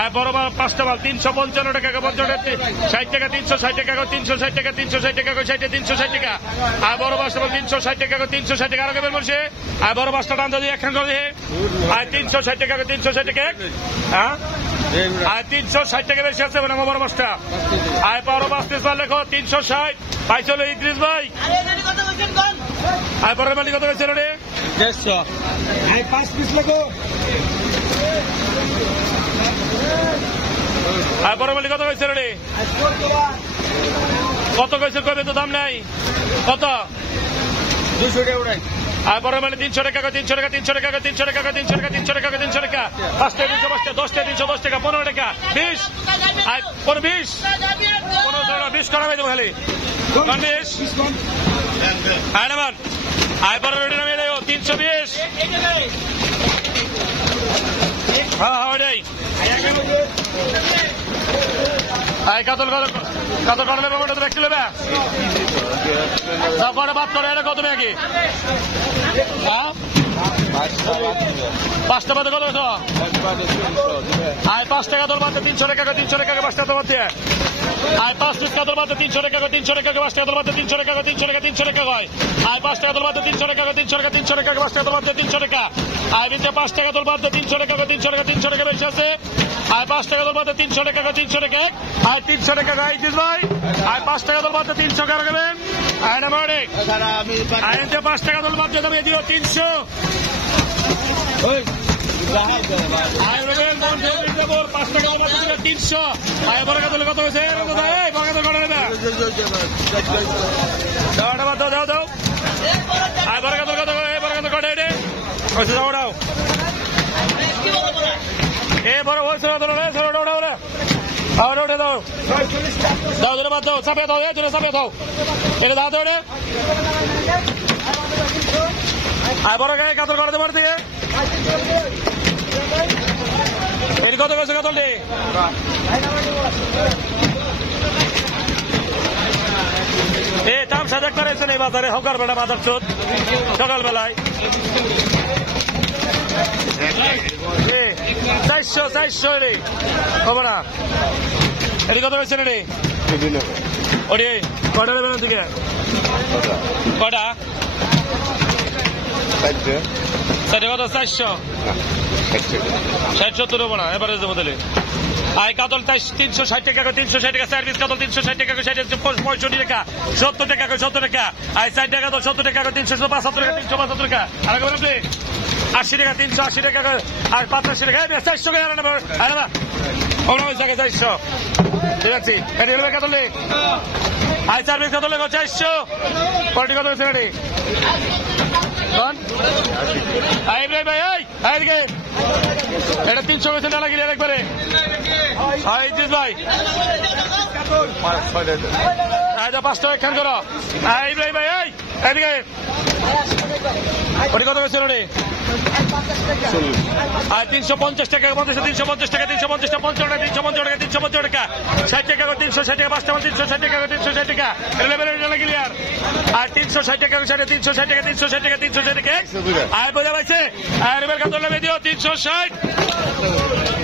আর বড় মাল 5টা মাল 355 টাকা 60 টাকা 360 টাকা 360 টাকা 360 টাকা 60 360 টাকা আর বড় মাছটা 360 টাকা 360 টাকা আর কেমন বলছে আর বড় মাছটা দাম যদি একখান করে আর 360 টাকা 360 টাকা হ্যাঁ আর 360 টাকা বেশি আছে মানে বড় মাছটা আর বড় মাছ পিস মাল লেখো 360 পাইছিল ইদ্রিস ভাই আর বড় মালি কত হয়েছিল রে 150 এই 5 পিস লেখো আর বড় মালি কত হয়েছিল রে কত কইছে কবে তো দাম নাই কত 200 টাকা উড়াই আর বড় মালি 300 টাকা 300 টাকা 300 টাকা 300 টাকা 300 টাকা 300 টাকা 300 টাকা 5 টাকা 300 10 টাকা 15 টাকা 20 আর 20 15 টাকা 20 করা হবে তো খালি 20 আর নামান আর বড় রোডে নামিয়ে দাও 320 হ্যাঁ হ্যাঁ ওটাই আই কাতল কাটলে বাবাটা তো রাখতে হবে তারপরে বাদ করে এটা কত নাকি হ্যাঁ 5টা বাদে কত আয় 5 টাকা তোর বাদে 300 টাকা 300 টাকা 5 টাকা তোর বাদে আয় 5 পিস কাতল বাদে 300 টাকা 300 টাকা 5 টাকা তোর বাদে 300 টাকা 300 টাকা 300 টাকা হয় আয় 5 টাকা তোর বাদে 300 টাকা 300 টাকা 300 টাকা 5 টাকা তোর বাদে 300 টাকা আয় বিতে 5 টাকা তোর বাদে 300 টাকা 300 টাকা 300 টাকা বেশি আছে আয় 5 টাকা তোর বাদে 300 টাকা 300 টাকা আয় 300 টাকা গাইছিস ভাই আয় 5 টাকা তোর বাদে 300 টাকা রাখবেন আয় না মানে আয় 5 টাকা তোর বাদে দাম দিও 300 ওই আয় রবেন মন দিয়ে দেব 5 টাকা তোর বাদে 300 আয় বড় কত কত হইছে এই বড় কত করে না দাও বাদ দাও দাও আয় বড় কত কত এই বড় কত করে রে ওই দাও দাও এ বড় হইছে না তোরা রে দাও দাও রে আর ওটা দাও দাও ধরে বাদ দাও চাপে দাও এই ধরে চাপে দাও এটা দাও রে আয় বড় গায়ে কাতল করে দেবার দিকে এর কত কইছে কাতল রে এ দাম সাজা করেছেন এই বাজারে হকার বেটা বাজার চোদ সকাল বেলায় 400 রে হবে না এটি কত হয়েছে রে ওরে কটা বেরোন থেকে কটা 400 60 হবো না এবারে দেবো তাহলে আয় কাতল 360 টাকা 360 টাকা সার্ভিস কাতল 360 টাকা 65 টাকা 70 টাকা 70 টাকা আয় 60 টাকা তো 70 টাকা 375 টাকা 375 টাকা আর কেমন আপনি 80 টাকা 380 টাকা আর 85 টাকা 400 টাকা আর না ওরা ওই জায়গায় 400 ঠিক আছে এটা হলো কাতল আয় সার্ভিস কাতল 400 কোয়ালিটি কত হয়েছে রে আয় ভাই ভাই আয় রে এটা 300 হয়েছে না লাগিয়ে একবারে আয় জিস ভাই আয় 5 টাকা খান করো আয় ভাই ভাই আয় এদিকে ওটি কত হয়েছে রে আর 350 টাকা 350 টাকা 350 টাকা 50 টাকা 350 টাকা 350 টাকা 60 টাকা 360 টাকা 5 টাকা 360 টাকা 360 টাকা লেভেল লাগিয়ে আর 360 টাকা 360 টাকা 360 টাকা 360 টাকা আয় বোঝা পাইছে আর এবার কত লেভেল দিও 360